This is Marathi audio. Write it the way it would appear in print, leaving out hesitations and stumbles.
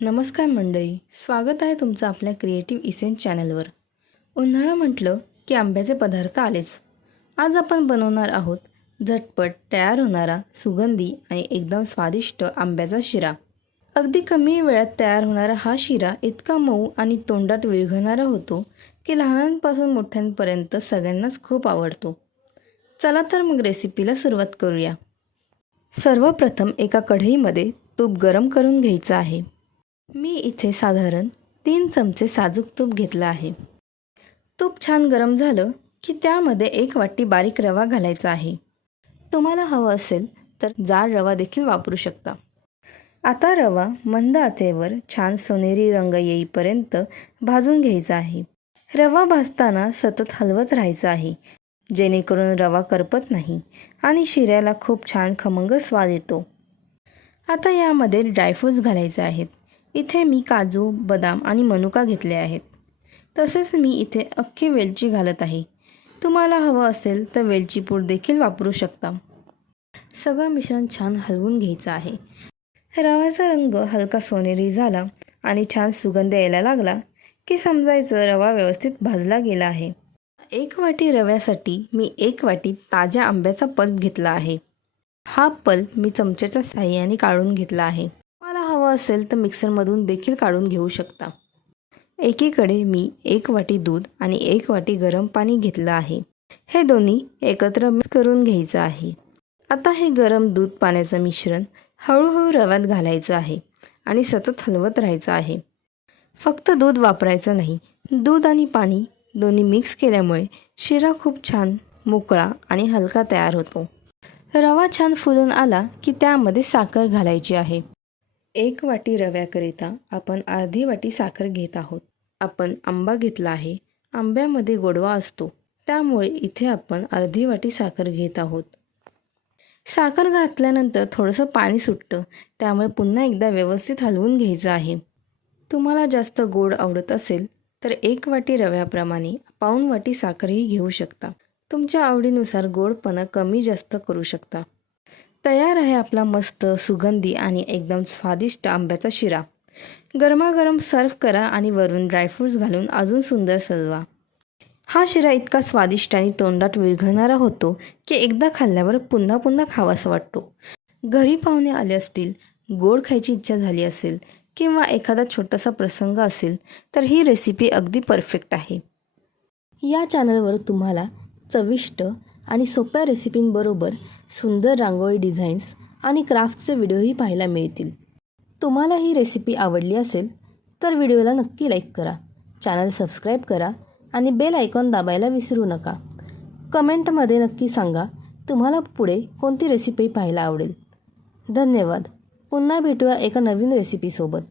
नमस्कार मंडळी, स्वागत आहे तुमचं आपल्या क्रिएटिव्ह इसेन्स चॅनलवर. उन्हाळा म्हटलं की आंब्याचे पदार्थ आलेच. आज आपण बनवणार आहोत झटपट तयार होणारा सुगंधी आणि एकदम स्वादिष्ट आंब्याचा शिरा. अगदी कमी वेळात तयार होणारा हा शिरा इतका मऊ आणि तोंडात विरघळणारा होतो की लहानांपासून मोठ्यांपर्यंत सगळ्यांनाच खूप आवडतो. चला तर मग रेसिपीला सुरुवात करूया. सर्वप्रथम एका कढईमध्ये तूप गरम करून घ्यायचं आहे. मी इथे साधारण 3 चमचे साजूक तूप घेतलं आहे. तूप छान गरम झालं की त्यामध्ये 1 वाटी बारीक रवा घालायचा आहे. तुम्हाला हवं असेल तर जाड रवा देखील वापरू शकता. आता रवा मंद आचेवर छान सोनेरी रंग येईपर्यंत भाजून घ्यायचा आहे. रवा भाजताना सतत हलवत राहायचं आहे, जेणेकरून रवा करपत नाही आणि शिऱ्याला खूप छान खमंग स्वाद येतो. आता यामध्ये ड्रायफ्रूट्स घालायचे आहेत. इथे मी काजू, बदाम आणि मनुका घेतले आहेत. तसेच मी इथे अख्खी वेलची घालत आहे. तुम्हाला हवं असेल तर वेलची पूड देखील वापरू शकता. सगळं मिश्रण छान हलवून घ्यायचं आहे. रव्याचा रंग हलका सोनेरी झाला आणि छान सुगंध यायला लागला की समजायचं रवा व्यवस्थित भाजला गेला आहे. 1 वाटी रव्यासाठी मी 1 वाटी ताज्या आंब्याचा पल्प घेतला आहे. हा पल्प मी चमच्याच्या साहाय्याने काढून घेतला आहे. हवं असेल तर मिक्सरमधून देखील काढून घेऊ शकता. एकीकडे मी 1 वाटी दूध आणि 1 वाटी गरम पाणी घेतलं आहे. हे दोन्ही एकत्र मिक्स करून घ्यायचं आहे. आता हे गरम दूध पाण्याचं मिश्रण हळूहळू रव्यात घालायचं आहे आणि सतत हलवत राहायचं आहे. फक्त दूध वापरायचं नाही. दूध आणि पाणी दोन्ही मिक्स केल्यामुळे शिरा खूप छान मोकळा आणि हलका तयार होतो. रवा छान फुलून आला की त्यामध्ये साखर घालायची आहे. 1 वाटी रव्याकरिता आपण अर्धी वाटी साखर घेत आहोत. आपण आंबा घेतला आहे. आंब्यामध्ये गोडवा असतो, त्यामुळे इथे आपण अर्धी वाटी साखर घेत आहोत. साखर घातल्यानंतर थोडंसं पाणी सुटतं, त्यामुळे पुन्हा एकदा व्यवस्थित हलवून घ्यायचं आहे. तुम्हाला जास्त गोड आवडत असेल तर 1 वाटी रव्याप्रमाणे पाऊण वाटी साखरही घेऊ शकता. तुमच्या आवडीनुसार गोडपणा कमी जास्त करू शकता. तयार आहे आपला मस्त सुगंधी आणि एकदम स्वादिष्ट आंब्याचा शिरा. गरमागरम सर्व करा आणि वरून ड्रायफ्रूट्स घालून अजून सुंदर सजवा. हा शिरा इतका स्वादिष्ट आणि तोंडात विरघळणारा होतो की एकदा खाल्ल्यावर पुन्हा पुन्हा खावासा वाटतो. घरी पाहुणे आले असतील, गोड खायची इच्छा झाली असेल किंवा एखादा छोटासा प्रसंग असेल तर ही रेसिपी अगदी परफेक्ट आहे. या चॅनलवर तुम्हाला चविष्ट आणि सोप्या रेसिपींबरोबर सुंदर रांगोळी डिझाईन्स आणि क्राफ्टचे व्हिडिओही पाहायला मिळतील. तुम्हाला ही रेसिपी आवडली असेल तर व्हिडिओला नक्की लाईक करा, चॅनल सबस्क्राईब करा आणि बेल आयकॉन दाबायला विसरू नका. कमेंटमध्ये नक्की सांगा तुम्हाला पुढे कोणती रेसिपी पाहायला आवडेल. धन्यवाद. पुन्हा भेटूया एका नवीन रेसिपीसोबत.